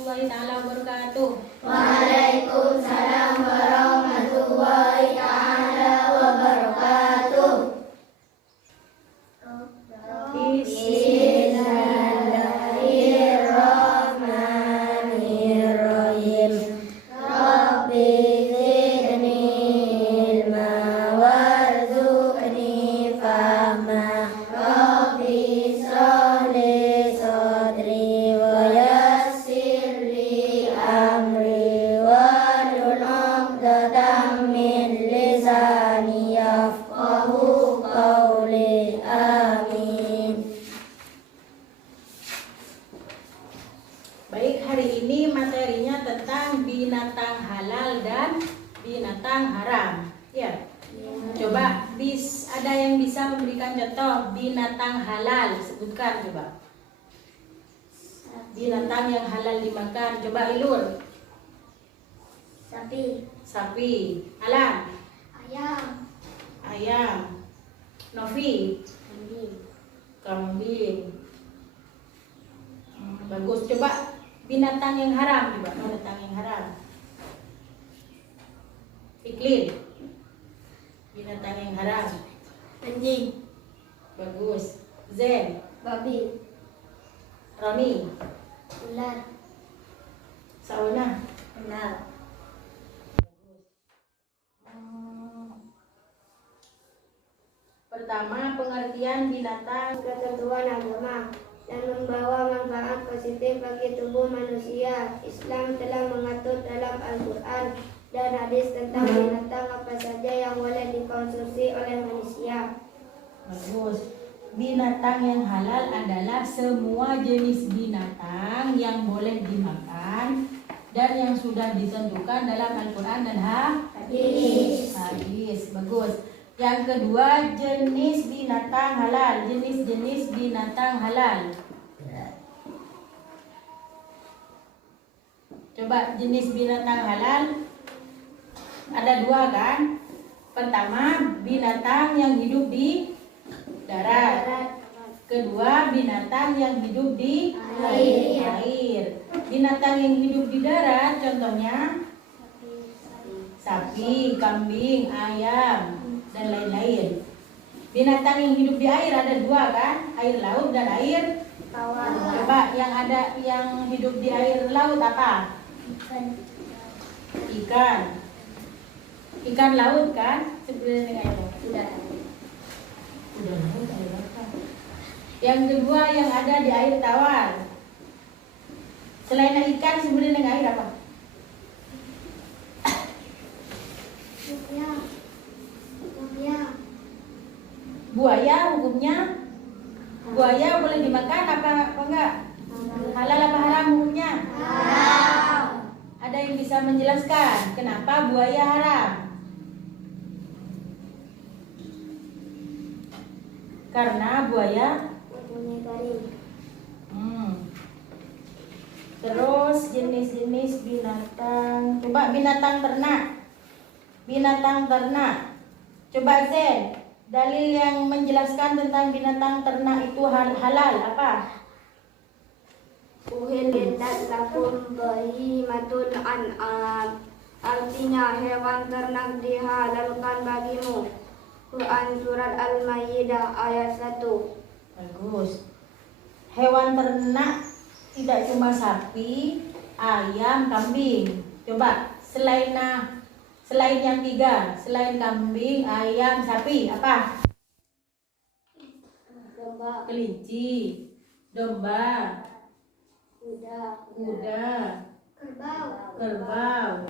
warahmatullahi taala wabarakatuh. Waalaikumsalam warahmatullahi taala wabarakatuh. Bismillahirrahmanirrahim. Rabbi zidni ilma warzuqni fahma. Rabbi shrah li sadri wa yassir li amri wahlul 'uqdatam min lisani yafqahu qawli. Amin. Baik, hari ini materinya tentang binatang halal dan binatang haram. Ya. Coba ada yang bisa memberikan contoh binatang halal, sebutkan coba. Binatang yang halal dimakan, coba Ilur. Sapi, Sapi. Alan. ayam, Ayam. Novi. kambing, Kambing. Bagus. Coba binatang yang haram, coba binatang yang haram. Iklin. Binatang yang haram. anjing, Bagus. Zen. babi, Roni. ular, Sauna. ular. Pertama, pengertian binatang. Ketentuan agama dan membawa manfaat positif bagi tubuh manusia. Islam telah mengatur dalam Al-Quran dan hadis tentang binatang apa saja yang boleh dikonsumsi oleh manusia. Bagus. Binatang yang halal adalah semua jenis binatang yang boleh dimakan dan yang sudah ditentukan dalam Al-Quran dan Hadis. hadis. Bagus. Yang kedua, jenis binatang halal. Jenis-jenis binatang halal. Coba jenis binatang halal ada dua kan? Pertama, binatang yang hidup di darat. Kedua, binatang yang hidup di air. Binatang yang hidup di darat contohnya sapi, kambing, ayam, dan lain-lain. Binatang yang hidup di air ada dua kan? Air laut dan air Tawar, Coba yang hidup di air laut apa? Ikan. Ikan laut kan? Sebenarnya itu. Udah laut air apa? Yang kedua yang ada di air tawar. Selain ikan sebenarnya air apa? Buaya hukumnya? Buaya boleh dimakan apa enggak? Halal apa haram hukumnya? Ada yang bisa menjelaskan kenapa buaya haram? Karena buaya Terus jenis-jenis binatang. Coba binatang ternak. Binatang ternak. Coba Zen, dalil yang menjelaskan tentang binatang ternak itu halal apa? Uhillat lakum bahimatul an'am. Artinya hewan ternak dihalalkan bagimu. Quran surat Al-Maidah ayat 1. Bagus. Hewan ternak tidak cuma sapi, ayam, kambing. Coba selain yang tiga, selain kambing, ayam, sapi, apa? Domba, Kelinci, domba, kuda, kuda, kerbau, kerbau,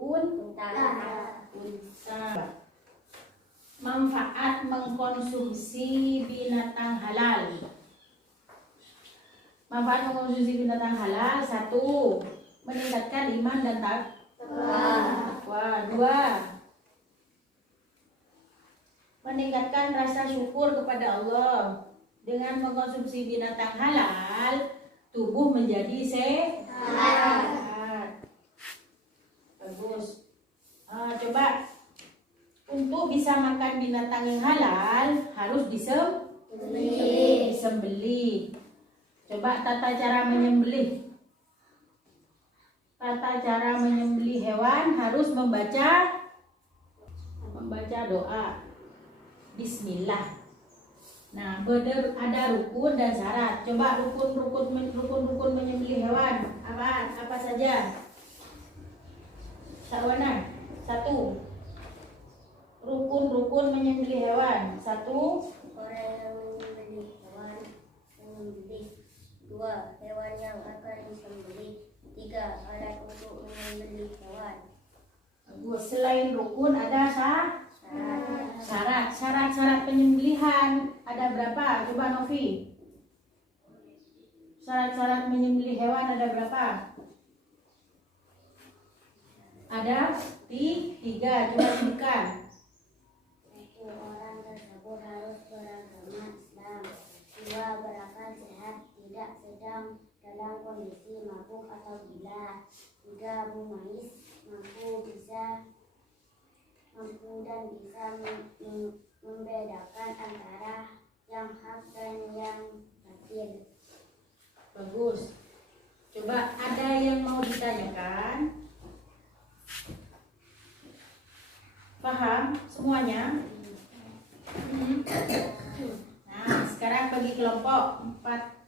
unta. Manfaat mengkonsumsi binatang halal. Manfaat mengkonsumsi binatang halal: 1. Meningkatkan iman dan takwa. 2. Meningkatkan rasa syukur kepada Allah. Dengan mengkonsumsi binatang halal, tubuh menjadi sehat. Bagus. Coba untuk bisa makan binatang yang halal harus disembelih. Coba tata cara menyembelih. Tata cara menyembelih hewan harus membaca doa. Bismillah. Nah, ada rukun dan syarat. Coba rukun menyembelih hewan. Apa saja? Sarwana. 1. Rukun menyembelih hewan. 1. Orang yang menyembelih hewan menyembelih. 2. Hewan yang akan disembelih. 3. Alat untuk menyembelih hewan. Selain rukun ada syarat penyembelihan ada berapa? Coba Novi. Syarat menyembelih hewan ada berapa? Ada 3. Coba sebutkan. Orang tersebut harus beragama Islam. 2. Berakal sehat, tidak sedang dalam kondisi mabuk atau gila. 3. Mumais, mampu dan bisa membedakan antara yang hak dan yang batil. Bagus. Coba ada yang mau ditanyakan? Paham semuanya? Nah, sekarang bagi kelompok 4.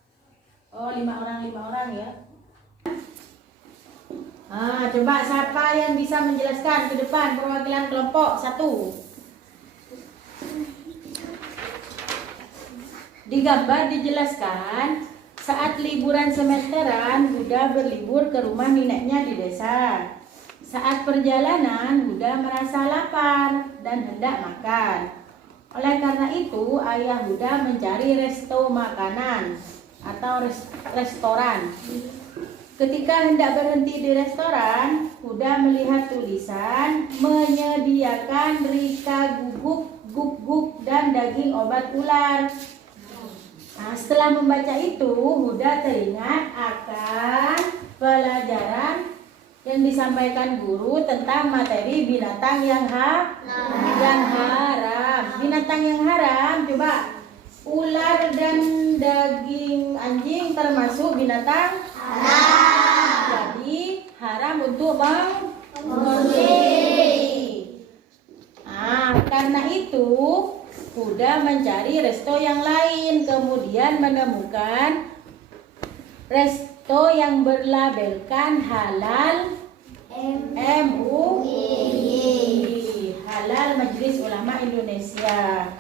5 orang ya. Coba siapa yang bisa menjelaskan ke depan perwakilan kelompok 1. Di gambar dijelaskan saat liburan semesteran Buddha berlibur ke rumah neneknya di desa. Saat perjalanan Buddha merasa lapar dan hendak makan. Oleh karena itu ayah Buddha mencari resto makanan atau restoran. Ketika hendak berhenti di restoran, Buddha melihat tulisan menyediakan rika guguk, dan daging obat ular. Nah, setelah membaca itu, Buddha teringat akan pelajaran yang disampaikan guru tentang materi binatang yang haram. Binatang yang haram, coba ular dan daging anjing termasuk binatang haram. Jadi haram untuk mengonsumsi. Karena itu Buddha mencari resto yang lain, kemudian menemukan resto yang berlabelkan halal MUI, Halal Majelis Ulama Indonesia.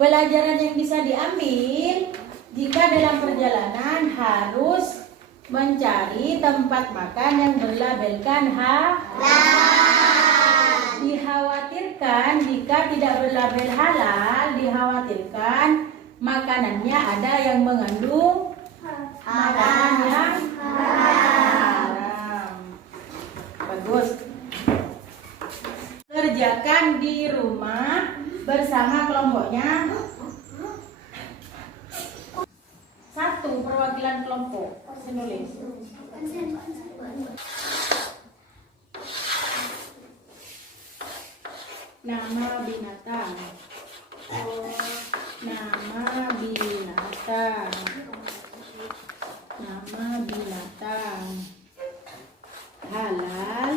Pelajaran yang bisa diambil jika dalam perjalanan harus mencari tempat makan yang berlabelkan halal. Dikhawatirkan jika tidak berlabel halal, dikhawatirkan makanannya ada yang mengandung makanan yang haram. Bagus. Kerjakan di rumah bersama kelompoknya. 1. Perwakilan kelompok. Menulis. Nama binatang. Nama binatang halal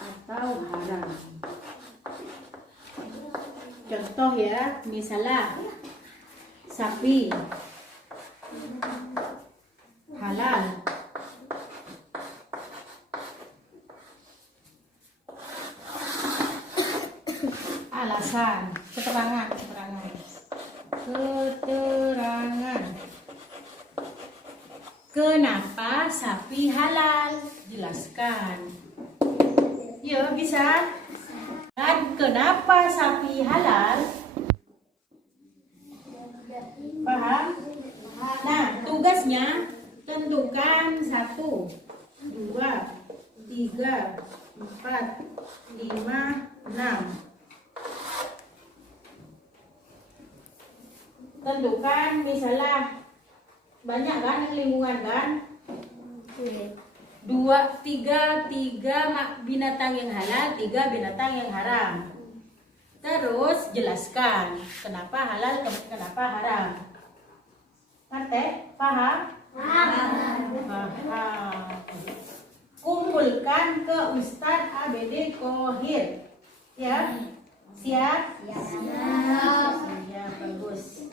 atau haram. Contoh ya, misalnya sapi halal. Alasan, keterangan. Kenapa sapi halal? Jelaskan. Ya, bisa. Dan kenapa sapi halal? Paham? Nah, tugasnya tentukan 1, 2, 3, 4, 5, 6. Tentukan misalnya banyak kan yang lingkungan kan? 2, 3 binatang yang halal, 3 binatang yang haram. Terus jelaskan kenapa halal, kenapa haram. Paham? Kumpulkan ke Ustadz ABD Kohir. Ya? Siap? Ya, bagus.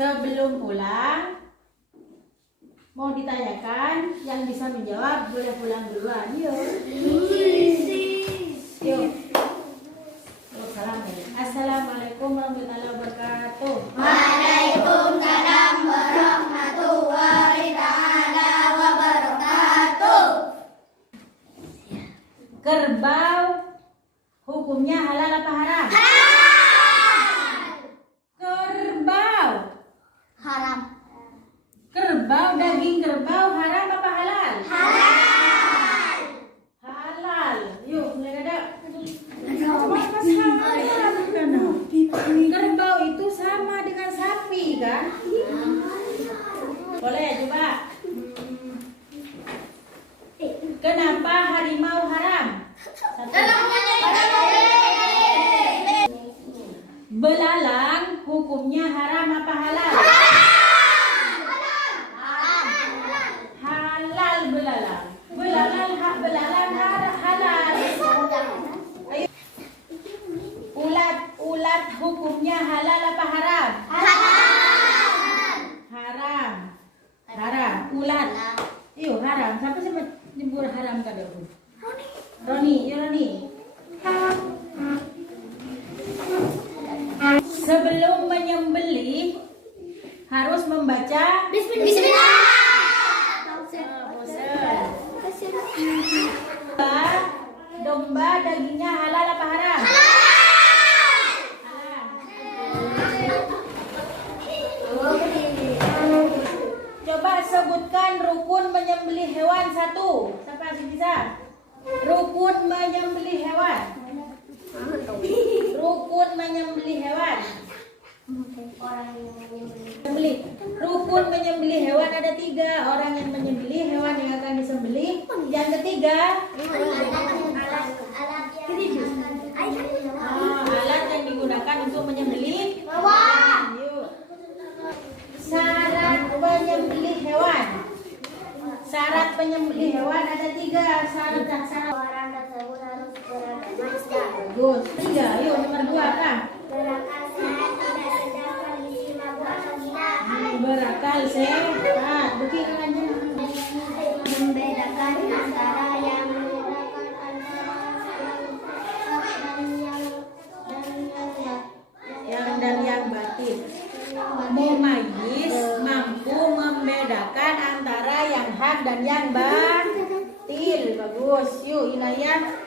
Sebelum pulang, mau ditanyakan, yang bisa menjawab boleh pulang duluan. Yuk. Yuk. Assalamualaikum warahmatullahi wabarakatuh. Waalaikumsalam warahmatullahi taala wabarakatuh. Kerbau hukumnya halal apa haram? Kerbau. Haram. Kerbau, daging kerbau haram apa halal? Halal. Yuk, mulai ada. Kerbau itu sama dengan sapi kan? Boleh coba. Kenapa harimau haram? Belalang hukumnya haram apa halal? Halal belalang. Belalang halal. Ayo. Ulat hukumnya halal apa haram? Haram. Ulat. Iyo haram. Siapa nyebut haram kada? Roni. Sebelum menyembelih harus membaca Bismillah. Domba dagingnya halal apa haram? Coba sebutkan rukun menyembelih hewan satu. Siapa sih bisa? Rukun menyembelih hewan. Rukun menyembelih hewan. Rukun menyembelih hewan ada 3. Orang yang menyembelih hewan yang akan disembelih. Yang ketiga, alat yang digunakan untuk menyembelih hewan. Yuk. Syarat penyembelih hewan. Syarat penyembelih hewan ada 3. Syarat. Orang tersebut harus beragama Islam. Bagus. 3. Yuk, nomor 2 apa? Berakal sehat, tidak sedang kondisi mabuk atau gila. Berakal sehat. Begini aja. Membedakan antara yang dan yang batin. Mumayyiz mampu membedakan antara yang hak dan yang batil. Bagus. Yuk, Inayah.